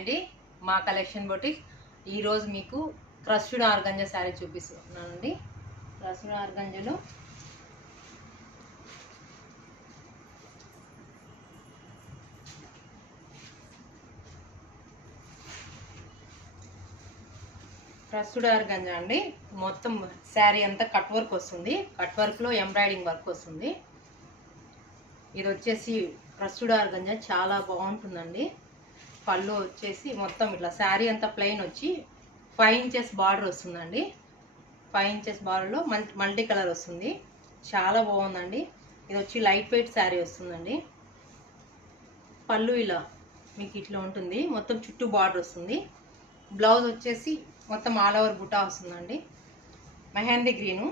అండి మా collection boutique ఈరోజు మీకు క్రష్డ్ ఆర్గంజా శారీ చూపిస్తున్నానండి. క్రష్డ్ ఆర్గంజాలో క్రష్డ్ ఆర్గంజా అండి. మొత్తం శారీ అంతా కట్ వర్క్ వస్తుంది. కట్ వర్క్లో ఎంబ్రాయిడింగ్ వర్క్ వస్తుంది. ఇది వచ్చేసి క్రష్డ్ ఆర్గంజా చాలా బాగుంటుందండి. పళ్ళు వచ్చేసి మొత్తం ఇట్లా శారీ అంతా ప్లెయిన్ వచ్చి 5 ఇంచెస్ బార్డర్ వస్తుందండి. 5 ఇంచెస్ బార్డర్లో మల్టీ కలర్ వస్తుంది. చాలా బాగుందండి. ఇది వచ్చి లైట్ వెయిట్ శారీ వస్తుందండి. పళ్ళు ఇలా మీకు ఇట్లా ఉంటుంది. మొత్తం చుట్టూ బార్డర్ వస్తుంది. బ్లౌజ్ వచ్చేసి మొత్తం ఆల్ ఓవర్ బుటా వస్తుందండి. మెహందీ గ్రీను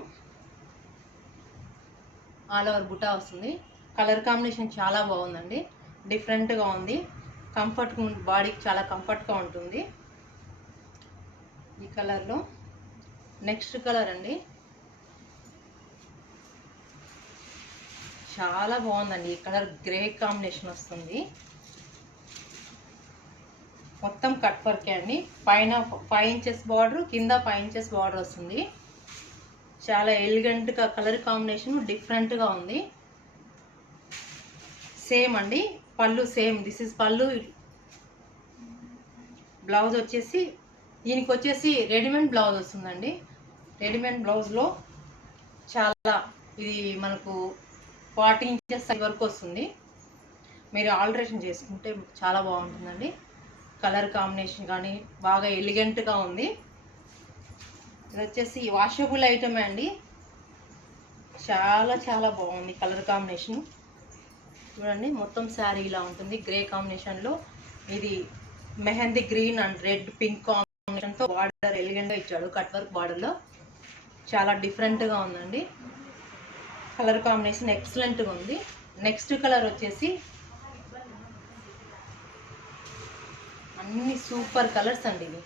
ఆల్ ఓవర్ బుటా వస్తుంది. కలర్ కాంబినేషన్ చాలా బాగుందండి. డిఫరెంట్గా ఉంది. కంఫర్ట్ బాడీకి చాలా కంఫర్ట్గా ఉంటుంది. ఈ కలర్లో నెక్స్ట్ కలర్ అండి. చాలా బాగుందండి. ఈ కలర్ గ్రే కాంబినేషన్ వస్తుంది. మొత్తం కట్ వర్కే అండి. పైన 5 ఇంచెస్ బార్డర్, కింద 5 ఇంచెస్ బార్డర్ వస్తుంది. చాలా ఎలిగెంట్గా కలర్ కాంబినేషన్ డిఫరెంట్గా ఉంది. సేమ్ అండి. పళ్ళు సేమ్. దిస్ ఇస్ పళ్ళు. బ్లౌజ్ వచ్చేసి దీనికి వచ్చేసి రెడీమేడ్ బ్లౌజ్ వస్తుందండి. రెడీమేడ్ బ్లౌజ్లో చాలా ఇది మనకు 40 ఇంచెస్ వరకు వస్తుంది. మీరు ఆల్టరేషన్ చేసుకుంటే చాలా బాగుంటుందండి. కలర్ కాంబినేషన్ కానీ బాగా ఎలిగెంట్గా ఉంది. ఇది వచ్చేసి వాషబుల్ ఐటమే అండి. చాలా చాలా బాగుంది కలర్ కాంబినేషన్. చూడండి మొత్తం శారీ ఇలా ఉంటుంది. గ్రే కాంబినేషన్లో ఇది mehndi green and red pink కాంబినేషన్తో బార్డర్ ఎలిగెంట్గా ఇచ్చాడు. కట్ వర్క్ బార్డర్లో చాలా డిఫరెంట్గా ఉందండి. కలర్ కాంబినేషన్ ఎక్సలెంట్గా ఉంది. నెక్స్ట్ కలర్ వచ్చేసి అన్ని సూపర్ కలర్స్ అండి. ఇది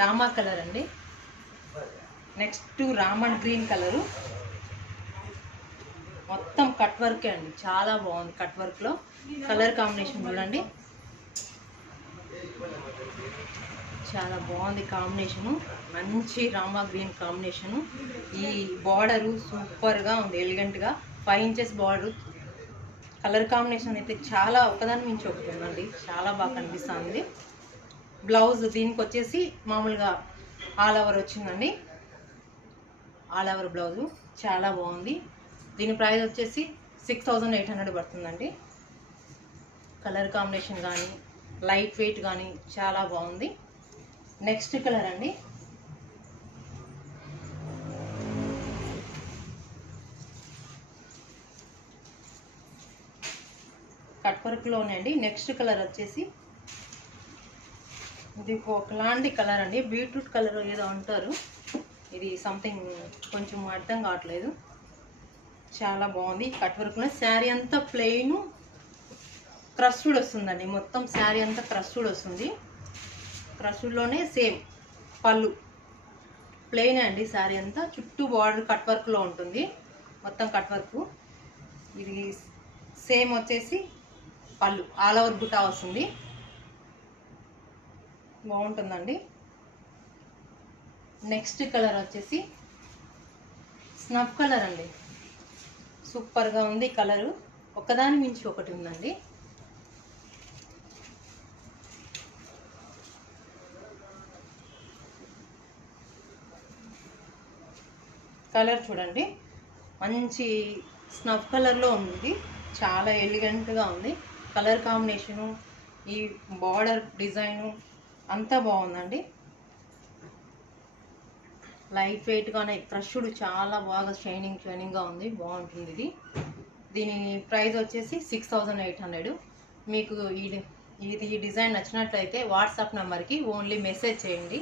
రామా కలర్ అండి. నెక్స్ట్ రామన్ గ్రీన్ కలరు. మొత్తం కట్ వర్కే అండి. చాలా బాగుంది. కట్ వర్క్లో కలర్ కాంబినేషన్ చూడండి. చాలా బాగుంది కాంబినేషను. మంచి రామా గ్రీన్ కాంబినేషను. ఈ బార్డరు సూపర్గా ఉంది. ఎలిగెంట్గా 5 ఇంచెస్ బార్డరు. కలర్ కాంబినేషన్ అయితే చాలా ఒకదాని మించి ఒకటి ఉందండి. చాలా బాగా కనిపిస్తుంది. బ్లౌజ్ దీనికి వచ్చేసి మామూలుగా ఆల్ ఓవర్ వచ్చిందండి. ఆల్ ఓవర్ బ్లౌజు చాలా బాగుంది. దీని ప్రైస్ వచ్చేసి 6800 పడుతుందండి. కలర్ కాంబినేషన్ కానీ లైట్ వెయిట్ కానీ చాలా బాగుంది. నెక్స్ట్ కలర్ అండి. కట్ వర్క్లోనే అండి. నెక్స్ట్ కలర్ వచ్చేసి ఇది ఒకలాంటి కలర్ అండి. బీట్రూట్ కలర్ ఏదో అంటారు. ఇది సంథింగ్ కొంచెం అర్థం కావట్లేదు. చాలా బాగుంది. కట్ వర్క్లో శారీ అంతా ప్లెయిన్ క్రష్డ్ వస్తుందండి. మొత్తం శారీ అంతా క్రష్డ్ వస్తుంది. క్రష్డ్లోనే సేమ్ పళ్ళు ప్లెయిన్ అండి. శారీ అంతా చుట్టూ బార్డర్ కట్ వర్క్లో ఉంటుంది. మొత్తం కట్ వర్క్. ఇది సేమ్ వచ్చేసి పళ్ళు ఆల్ ఓవర్ బుటా వస్తుంది. బాగుంటుందండి. నెక్స్ట్ కలర్ వచ్చేసి స్నఫ్ కలర్ అండి. సూపర్గా ఉంది కలరు. ఒకదాని మించి ఒకటి ఉందండి. కలర్ చూడండి. మంచి స్నఫ్ కలర్లో ఉంది. చాలా ఎలిగెంట్గా ఉంది. కలర్ కాంబినేషను ఈ బార్డర్ డిజైను అంతా బాగుందండి. లైట్ వెయిట్గానే క్రష్డ్ చాలా బాగా షైనింగ్గా ఉంది. బాగుంటుంది ఇది. దీని ప్రైస్ వచ్చేసి 6800. మీకు ఇది డిజైన్ నచ్చినట్లయితే వాట్సాప్ నెంబర్కి ఓన్లీ మెసేజ్ చేయండి.